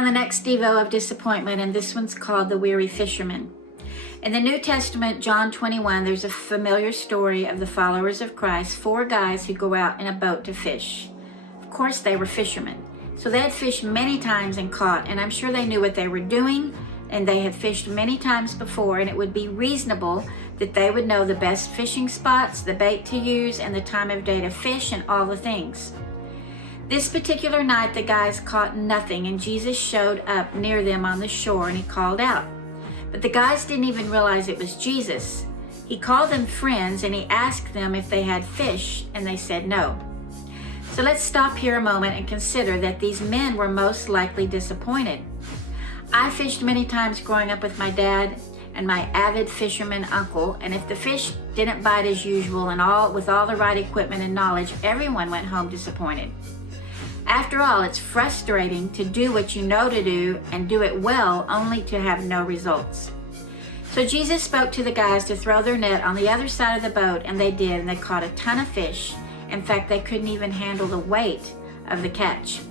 on the next Devo of disappointment, and this one's called The Weary Fisherman. In the New Testament, John 21, there's a familiar story of the followers of Christ, 4 guys who go out in a boat to fish. Of course, they were fishermen. So they had fished many times and caught, and I'm sure they knew what they were doing, and they had fished many times before, and it would be reasonable that they would know the best fishing spots, the bait to use, and the time of day to fish, and all the things. This particular night, the guys caught nothing, and Jesus showed up near them on the shore, and he called out. But the guys didn't even realize it was Jesus. He called them friends, and he asked them if they had fish, and they said no. So let's stop here a moment and consider that these men were most likely disappointed. I fished many times growing up with my dad and my avid fisherman uncle, and if the fish didn't bite as usual and with all the right equipment and knowledge, everyone went home disappointed. After all, it's frustrating to do what you know to do and do it well, only to have no results. So Jesus spoke to the guys to throw their net on the other side of the boat, and they did, and they caught a ton of fish. In fact, they couldn't even handle the weight of the catch.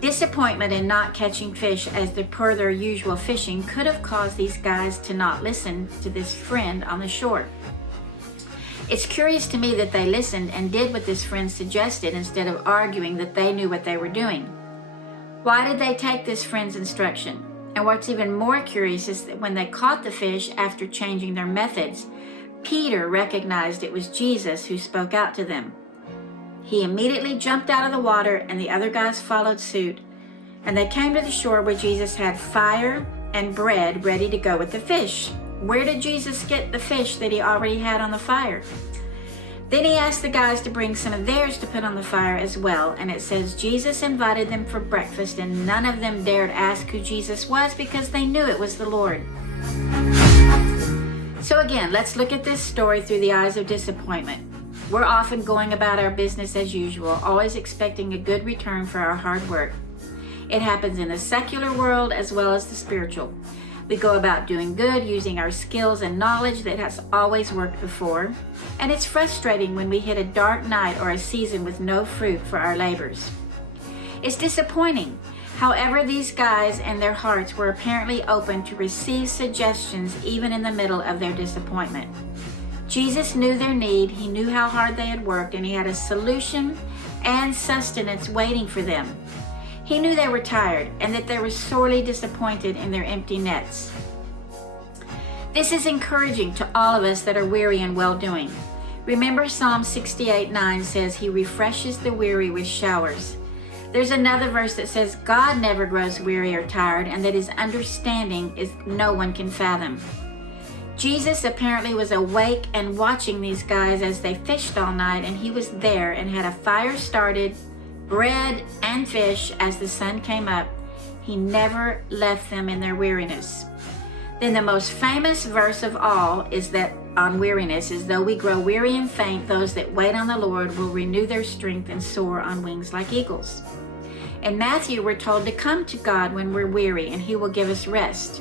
Disappointment in not catching fish as per their usual fishing could have caused these guys to not listen to this friend on the shore. It's curious to me that they listened and did what this friend suggested instead of arguing that they knew what they were doing. Why did they take this friend's instruction? And what's even more curious is that when they caught the fish after changing their methods, Peter recognized it was Jesus who spoke out to them. He immediately jumped out of the water, and the other guys followed suit, and they came to the shore where Jesus had fire and bread ready to go with the fish. Where did Jesus get the fish that he already had on the fire? Then he asked the guys to bring some of theirs to put on the fire as well, and it says Jesus invited them for breakfast, and none of them dared ask who Jesus was because they knew it was the Lord. So again, let's look at this story through the eyes of disappointment. We're often going about our business as usual, always expecting a good return for our hard work. It happens in the secular world as well as the spiritual. We go about doing good, using our skills and knowledge that has always worked before, and it's frustrating when we hit a dark night or a season with no fruit for our labors. It's disappointing. However, these guys and their hearts were apparently open to receive suggestions even in the middle of their disappointment. Jesus knew their need, he knew how hard they had worked, and he had a solution and sustenance waiting for them. He knew they were tired and that they were sorely disappointed in their empty nets. This is encouraging to all of us that are weary and well-doing. Remember Psalm 68:9 says he refreshes the weary with showers. There's another verse that says God never grows weary or tired, and that his understanding is no one can fathom. Jesus apparently was awake and watching these guys as they fished all night, and he was there and had a fire started, bread and fish as the sun came up. He never left them in their weariness. Then the most famous verse of all is that on weariness is, though we grow weary and faint, those that wait on the Lord will renew their strength and soar on wings like eagles. In Matthew, we're told to come to God when we're weary, and he will give us rest.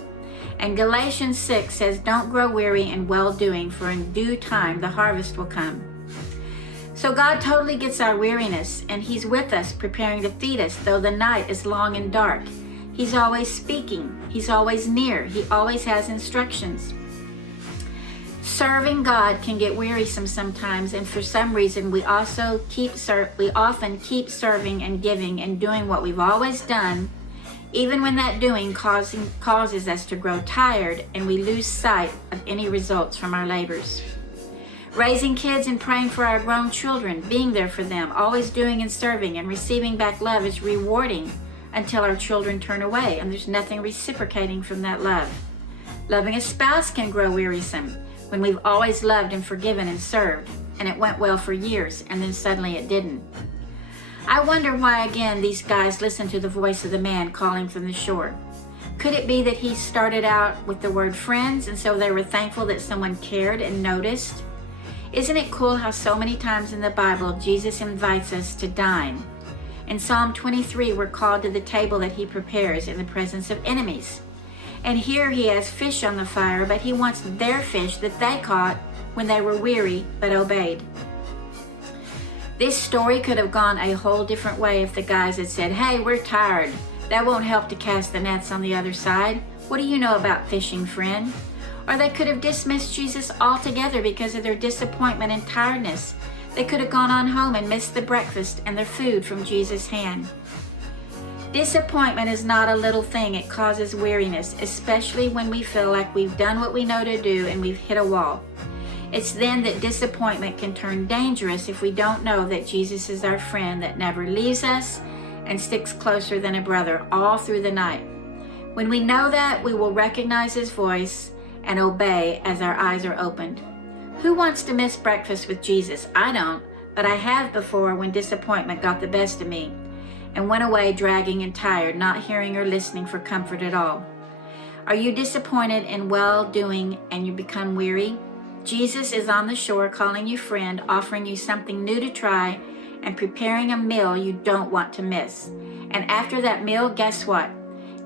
And Galatians 6 says, don't grow weary in well-doing, for in due time the harvest will come. So God totally gets our weariness, and he's with us, preparing to feed us, though the night is long and dark. He's always speaking. He's always near. He always has instructions. Serving God can get wearisome sometimes, and for some reason we often keep serving and giving and doing what we've always done, even when that doing causes us to grow tired and we lose sight of any results from our labors. Raising kids and praying for our grown children, being there for them, always doing and serving and receiving back love is rewarding until our children turn away and there's nothing reciprocating from that love. Loving a spouse can grow wearisome when we've always loved and forgiven and served, and it went well for years, and then suddenly it didn't. I wonder why, again, these guys listened to the voice of the man calling from the shore. Could it be that he started out with the word friends, and so they were thankful that someone cared and noticed? Isn't it cool how so many times in the Bible Jesus invites us to dine? In Psalm 23, we're called to the table that he prepares in the presence of enemies. And here he has fish on the fire, but he wants their fish that they caught when they were weary but obeyed. This story could have gone a whole different way if the guys had said, hey, we're tired. That won't help to cast the nets on the other side. What do you know about fishing, friend? Or they could have dismissed Jesus altogether because of their disappointment and tiredness. They could have gone on home and missed the breakfast and their food from Jesus' hand. Disappointment is not a little thing. It causes weariness, especially when we feel like we've done what we know to do and we've hit a wall. It's then that disappointment can turn dangerous if we don't know that Jesus is our friend that never leaves us and sticks closer than a brother all through the night. When we know that, we will recognize his voice and obey as our eyes are opened. Who wants to miss breakfast with Jesus? I don't, but I have before when disappointment got the best of me and went away dragging and tired, not hearing or listening for comfort at all. Are you disappointed in well-doing and you become weary? Jesus is on the shore calling you friend, offering you something new to try, and preparing a meal you don't want to miss. And after that meal, guess what?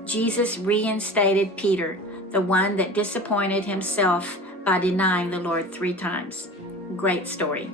Jesus reinstated Peter, the one that disappointed himself by denying the Lord 3 times. Great story.